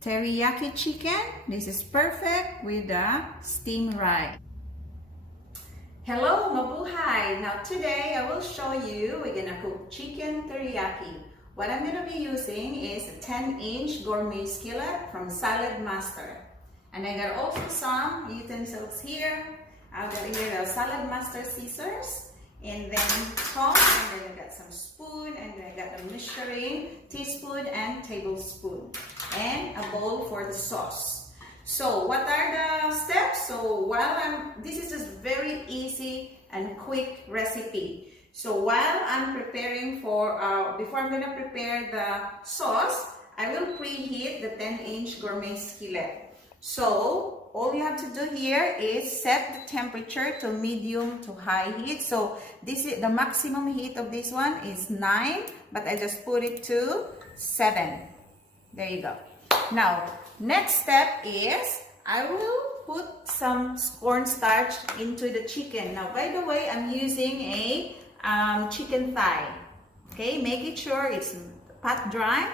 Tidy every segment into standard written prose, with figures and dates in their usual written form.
teriyaki chicken. This is perfect with the steamed rice. Hello, mabuhay! Now today I will show you we're gonna cook chicken teriyaki. What I'm gonna be using is a 10-inch gourmet skillet from Saladmaster. And I got also some utensils here. I've got here the Saladmaster scissors, and then comb, and then I got some spoon, and then I got the measuring teaspoon and tablespoon, and a bowl for the sauce. So what are the steps? So this is just very easy and quick recipe. So while I'm preparing before I'm gonna prepare the sauce, I will preheat the 10-inch gourmet skillet. So all you have to do here is set the temperature to medium to high heat. So this is the maximum heat of this one is 9, but I just put it to 7. There you go. Now next step is I will put some cornstarch into the chicken. Now by the way, I'm using a chicken thigh. Okay, make sure it's pat dry,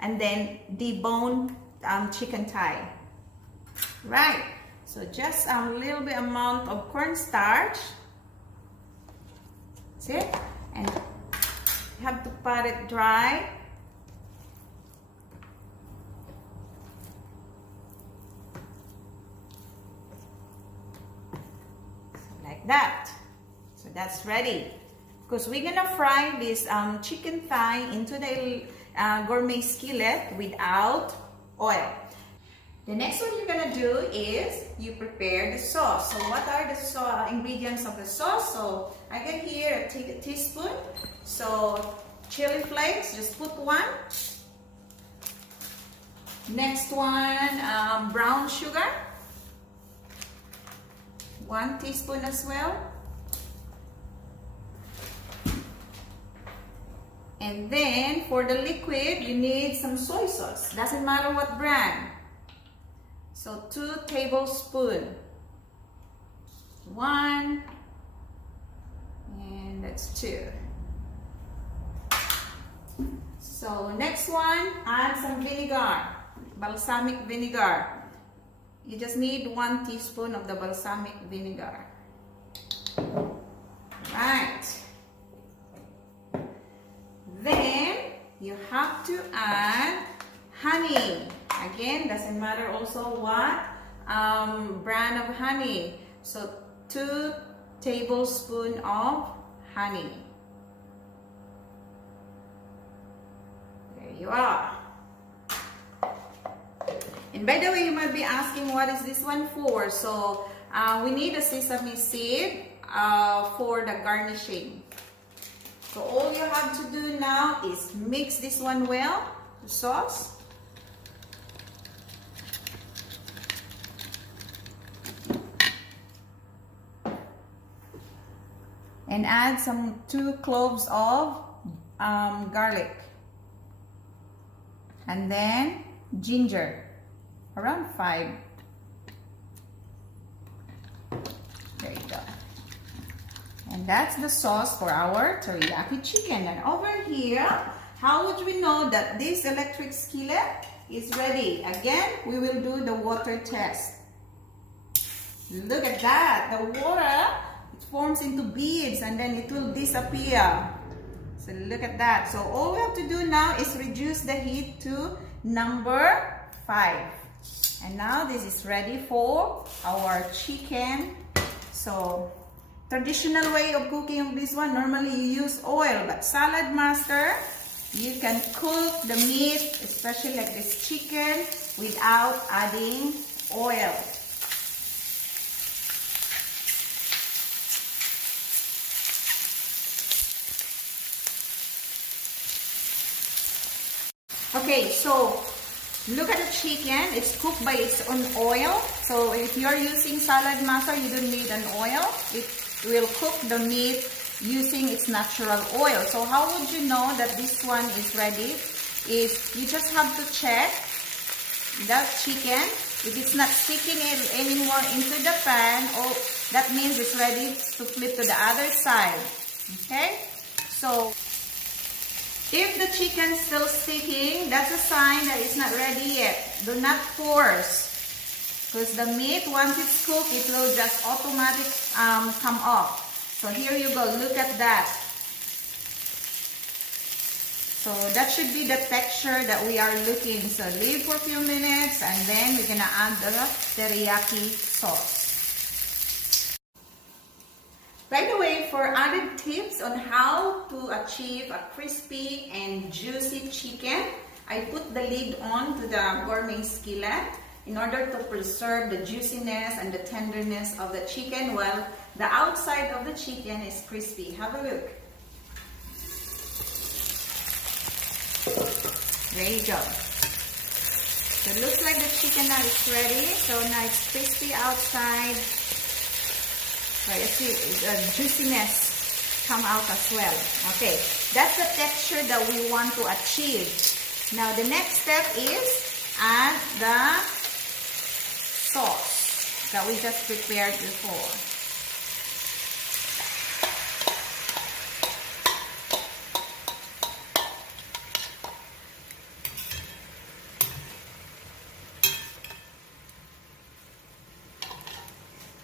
and then debone chicken thigh. Right, so just a little bit amount of cornstarch. That's it, and you have to pat it dry. Like that. So that's ready. Because we're gonna fry this chicken thigh into the gourmet skillet without oil. The next one you're gonna do is you prepare the sauce. So what are the ingredients of the sauce? So I get here a teaspoon. So chili flakes, just put 1. Next one, brown sugar, 1 teaspoon as well. And then for the liquid, you need some soy sauce. Doesn't matter what brand. So 2 tablespoons. 1, and that's 2. So next one, add some vinegar, balsamic vinegar. You just need 1 teaspoon of the balsamic vinegar. Right. Then you have to add honey. Again, doesn't matter also what brand of honey. So 2 tablespoons of honey. There you are. And by the way, you might be asking, what is this one for? So we need a sesame seed for the garnishing. So all you have to do now is mix this one well, the sauce. And add some 2 cloves of garlic. And then ginger, around 5. There you go. And that's the sauce for our teriyaki chicken. And over here, how would we know that this electric skillet is ready? Again, we will do the water test. Look at that. The water, it forms into beads and then it will disappear. So look at that. So all we have to do now is reduce the heat to number 5. And now this is ready for our chicken. So traditional way of cooking of this one, normally you use oil, but Saladmaster, you can cook the meat, especially like this chicken, without adding oil. Okay, so look at the chicken. It's cooked by its own oil. So if you're using Saladmaster, you don't need an oil. It will cook the meat using its natural oil. So how would you know that this one is ready? Is you just have to check the chicken. If it's not sticking anymore into the pan, that means it's ready to flip to the other side. Okay? So If the chicken is still sticking, that's a sign that it's not ready yet. Do not force. Because the meat, once it's cooked, it will just automatically come off. So here you go, look at that. So that should be the texture that we are looking. So leave for a few minutes and then we're gonna add the teriyaki sauce. By the way, for added tips on how to achieve a crispy and juicy chicken, I put the lid on to the gourmet skillet in order to preserve the juiciness and the tenderness of the chicken while the outside of the chicken is crispy. Have a look. There you go. So it looks like the chicken now is ready. So now it's crispy outside. Right, you see the juiciness come out as well. Okay, that's the texture that we want to achieve. Now the next step is add the sauce that we just prepared before.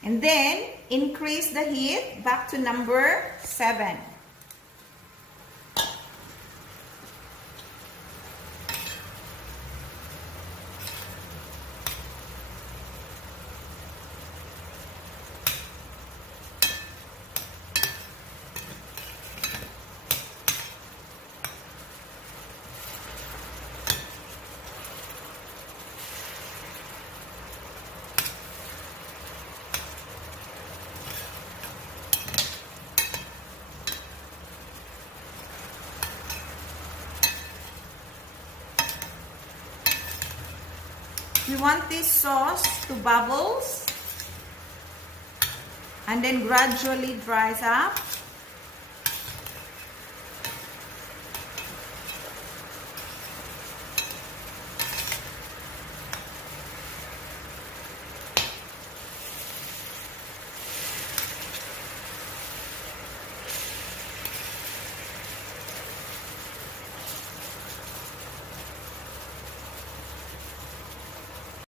And then increase the heat back to number 7. We want this sauce to bubbles and then gradually dries up.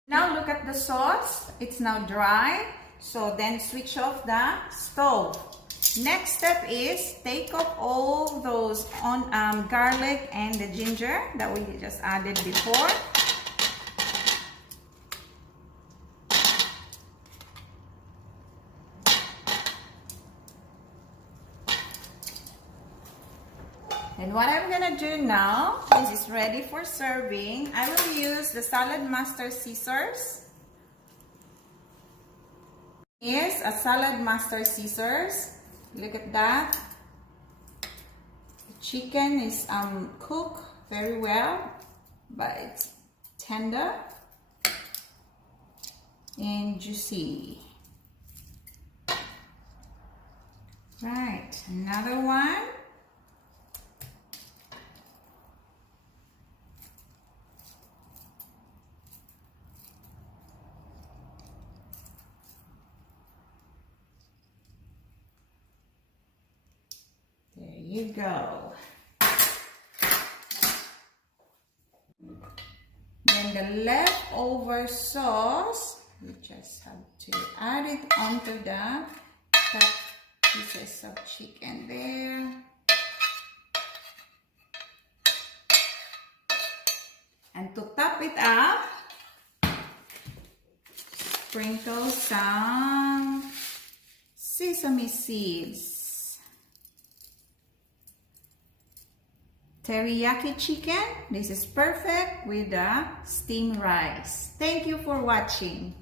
Now look at the sauce, it's now dry, so then switch off the stove. Next step is take off all those garlic and the ginger that we just added before. And what I'm gonna do now, since it's ready for serving, I will use the Saladmaster scissors. Here's a Saladmaster scissors. Look at that. The chicken is cooked very well, but it's tender and juicy. Right, another one. There you go. Then the leftover sauce, we just have to add it onto the top pieces of chicken there. And to top it up, sprinkle some sesame seeds. Teriyaki chicken. This is perfect with the steamed rice. Thank you for watching.